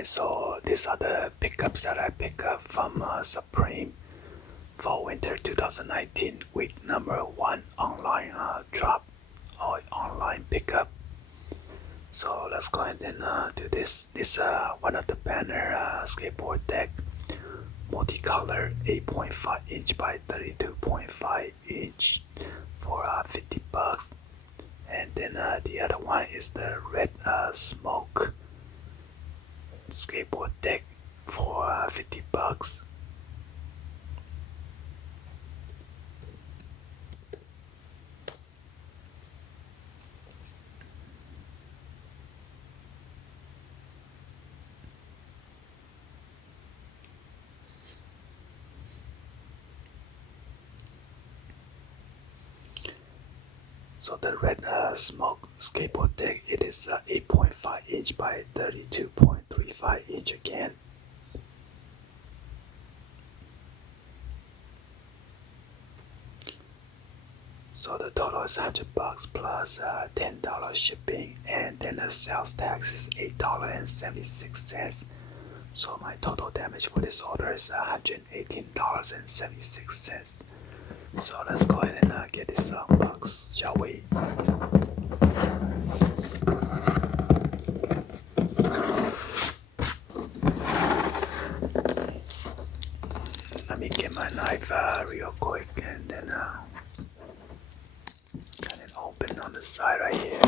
guys, so these are the pickups that I picked up from Supreme for winter 2019 week number 1 online drop or online pickup. So let's go ahead and do this. This one of the banner skateboard deck, multicolor 8.5 inch by 32.5 inch for $50. And then the other one is the red smoke skateboard deck for $50. So the red smoke skateboard deck, it is 8.5 inch by 32.35 inch again. So the total is $100 plus $10 shipping, and then the sales tax is $8.76. So my total damage for this order is $118.76. So let's go ahead and get this unboxed, shall we? Let me get my knife real quick, and then cut it open on the side right here.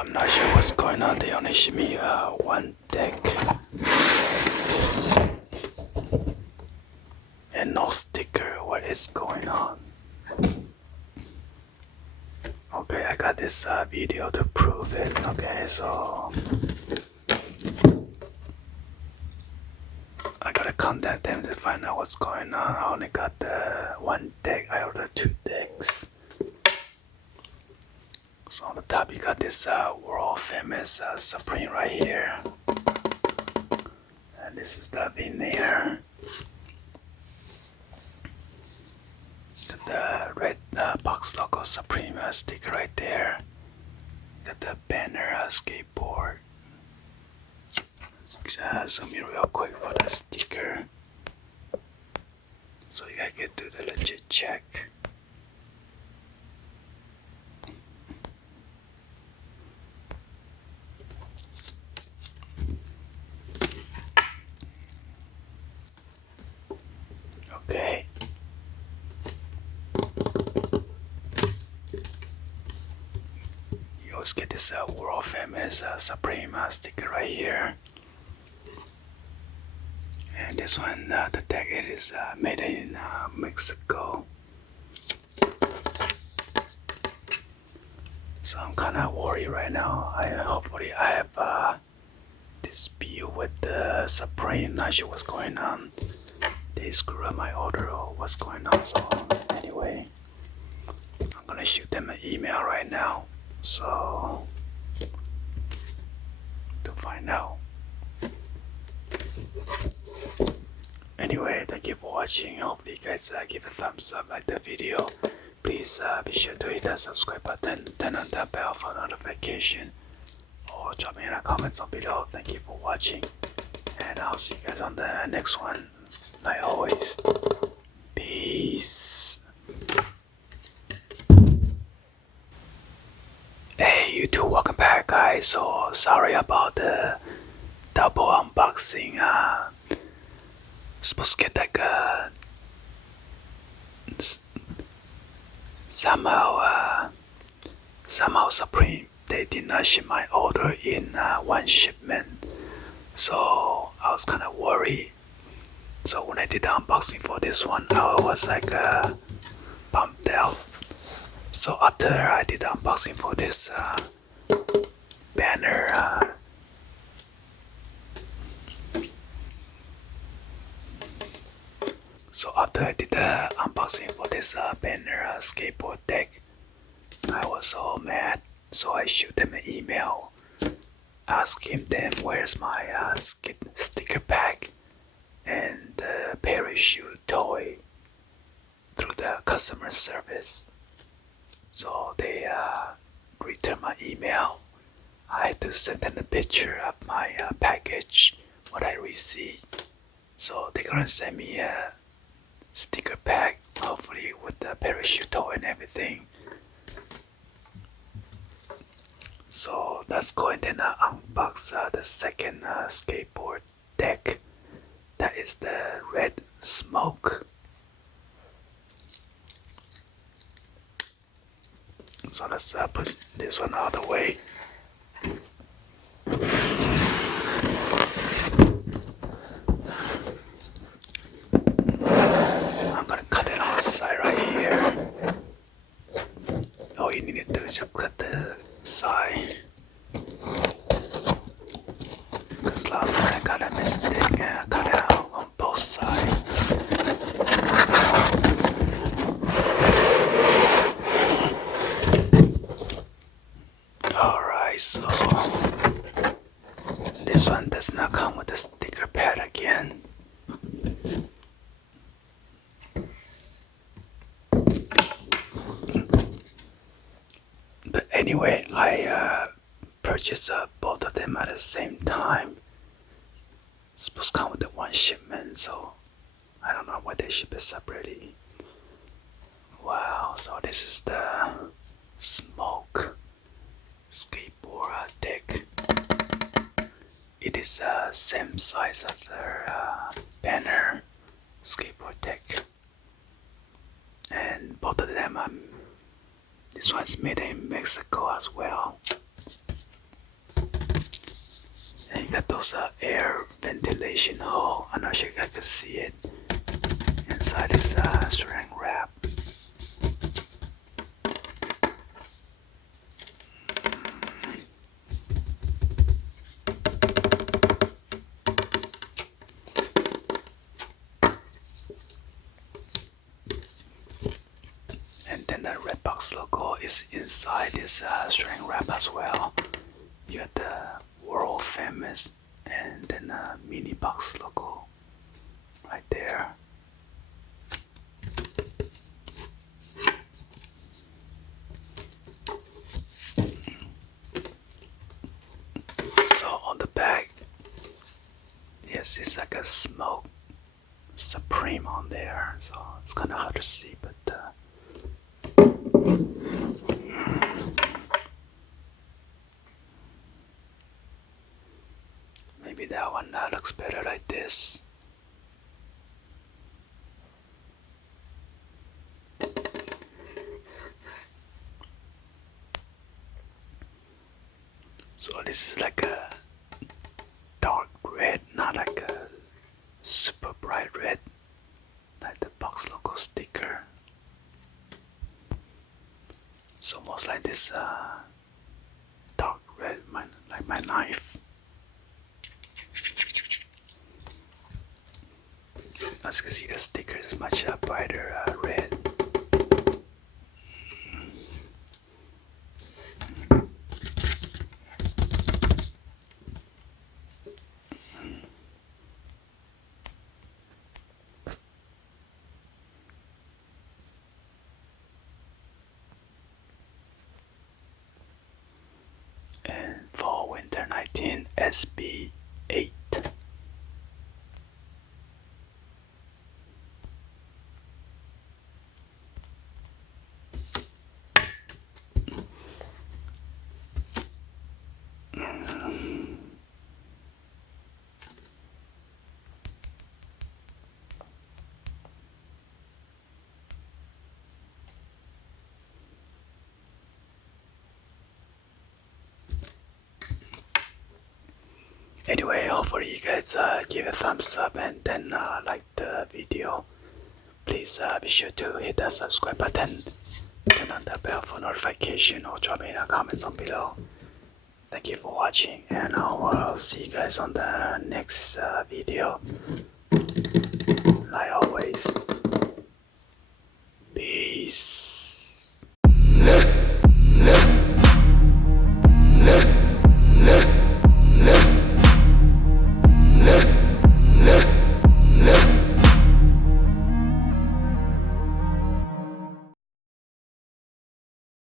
I'm not sure what's going on. They only ship me one deck and no sticker. What is going on? Okay, I got this video to prove it. Okay, so I gotta contact them to find out what's going on. I only got the one deck. I ordered 2 decks. So on the top you got this world famous Supreme right here, and this is the veneer. Got the red box logo Supreme sticker right there. Got the banner skateboard. Zoom in real quick for the sticker, so you gotta get to the legit check. Okay. You always get this world famous Supreme sticker right here. And this one, the deck, it is made in Mexico. So I'm kind of worried right now. Hopefully I have dispute with the Supreme. Not sure what's going on. They screw up my order or what's going on. So anyway, I'm gonna shoot them an email right now, so to find out. Anyway, thank you for watching. Hopefully you guys give a thumbs up, like the video. Please be sure to hit that subscribe button, turn on that bell for notification, or drop me in the comments down below. Thank you for watching, and I'll see you guys on the next one. Like always, peace. Hey YouTube, welcome back guys. So sorry about the double unboxing. Supposed to get like somehow Supreme, they did not ship my order in one shipment, so I was kind of worried. So when I did the unboxing for this one, I was like pumped out. So after I did the unboxing for this banner skateboard deck, I was so mad So I shoot them an email asking them where's my sticker pack and the parachute toy through the customer service. So they returned my email. I had to send them a picture of my package, what I received. So they're gonna send me a sticker pack, hopefully with the parachute toy and everything. So let's go ahead and unbox the second skateboard deck. That is the red smoke. So let's put this one out of the way. I'm gonna cut it on the side right here. All you need to do is just cut the side. Because last time I got a mistake and I cut it out on both sides. Alright, so this one does not come with a sticker pad again. But anyway, I purchased both of them at the same time. It's supposed to come with the one shipment, so I don't know why they ship it separately. Wow, so this is the smoke skateboard deck. It is same size as their banner skateboard deck, and both of them this one's made in Mexico as well. And you got those air ventilation hole. I'm not sure if you guys can see it. Inside is shrink wrap. And then the red box logo is inside this shrink wrap as well. You got the world famous and then a mini box logo right there. So on the back, yes, it's like a smoke supreme on there, so it's kind of hard to see, but maybe that one looks better like this. So this is like a dark red, not like a super bright red, like the box logo sticker. It's almost like this dark red, like my knife. As you can see, the sticker is much brighter red. And Fall Winter 19 SB8. Anyway, hopefully you guys give a thumbs up and then like the video. Please be sure to hit that subscribe button, turn on the bell for notification, or drop me in the comments on below. Thank you for watching, and I'll see you guys on the next video. Like always.